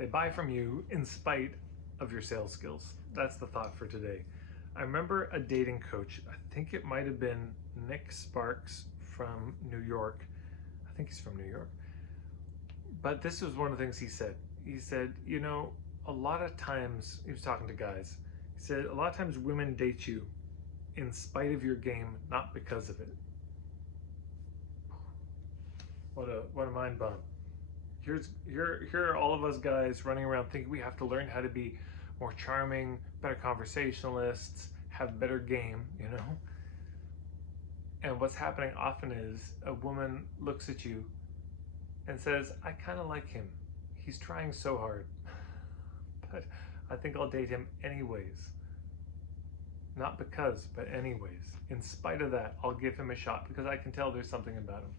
They buy from you in spite of your sales skills. That's the thought for today. I remember a dating coach, I think it might have been Nick Sparks from New York. I think he's from New York. But this was one of the things he said. He said, you know, a lot of times, he was talking to guys, he said, a lot of times women date you in spite of your game, not because of it. What a mind bomb. Here are all of us guys running around thinking we have to learn how to be more charming, better conversationalists, have better game, you know? And what's happening often is a woman looks at you and says, I kind of like him. He's trying so hard, but I think I'll date him anyways. Not because, but anyways. In spite of that, I'll give him a shot because I can tell there's something about him.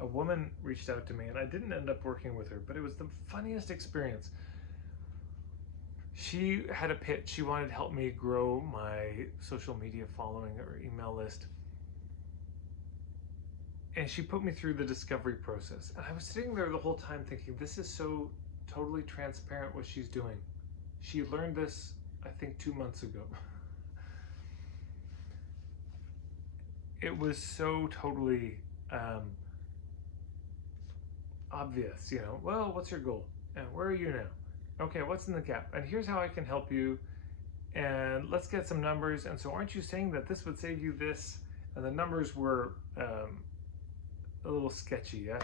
A woman reached out to me and I didn't end up working with her, but it was the funniest experience. She had a pitch. She wanted to help me grow my social media following or email list. And she put me through the discovery process. And I was sitting there the whole time thinking, this is so totally transparent what she's doing. She learned this, I think, 2 months ago. It was so totally obvious, you know, well, what's your goal? And where are you now? Okay, what's in the gap? And here's how I can help you. And let's get some numbers. And so aren't you saying that this would save you this? And the numbers were a little sketchy, yeah?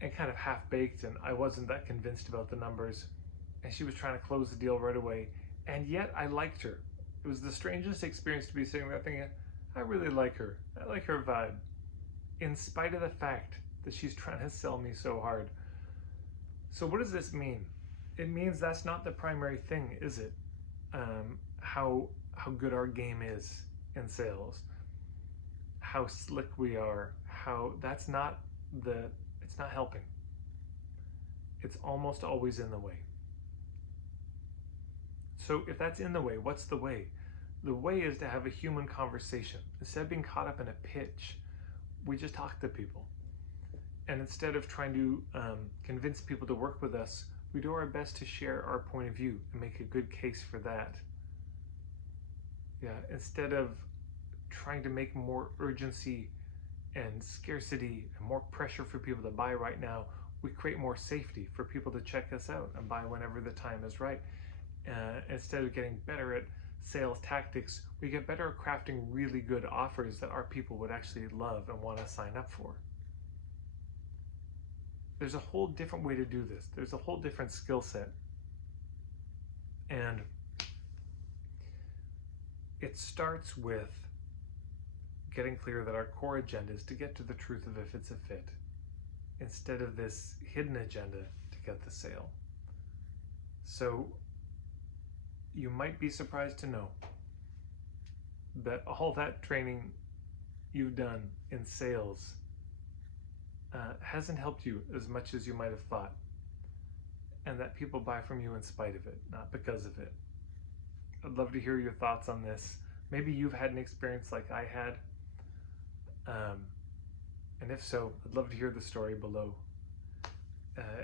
And kind of half-baked, and I wasn't that convinced about the numbers. And she was trying to close the deal right away. And yet I liked her. It was the strangest experience to be sitting there thinking, I really like her. I like her vibe. In spite of the fact that she's trying to sell me so hard. So what does this mean? It means that's not the primary thing, is it? How good our game is in sales, how slick we are, it's not helping. It's almost always in the way. So if that's in the way, what's the way? The way is to have a human conversation. Instead of being caught up in a pitch, we just talk to people. And instead of trying to convince people to work with us, we do our best to share our point of view and make a good case for that. Yeah, instead of trying to make more urgency and scarcity and more pressure for people to buy right now, we create more safety for people to check us out and buy whenever the time is right. Instead of getting better at sales tactics, we get better at crafting really good offers that our people would actually love and want to sign up for. There's a whole different way to do this. There's a whole different skill set. And it starts with getting clear that our core agenda is to get to the truth of if it's a fit, instead of this hidden agenda to get the sale. So you might be surprised to know that all that training you've done in sales hasn't helped you as much as you might have thought, and that people buy from you in spite of it, not because of it. I'd love to hear your thoughts on this. Maybe you've had an experience like I had, and if so, I'd love to hear the story below.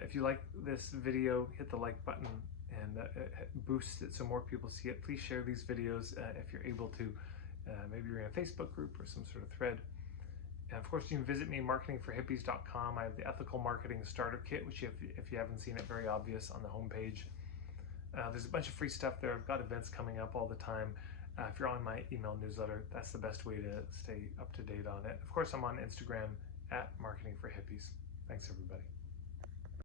If you like this video, hit the like button and boost it so more people see it. Please share these videos if you're able to. Maybe you're in a Facebook group or some sort of thread. And of course, you can visit me, marketingforhippies.com. I have the Ethical Marketing Starter Kit, which if you haven't seen it, very obvious on the homepage. There's a bunch of free stuff there. I've got events coming up all the time. If you're on my email newsletter, that's the best way to stay up to date on it. Of course, I'm on Instagram at marketingforhippies. Thanks, everybody.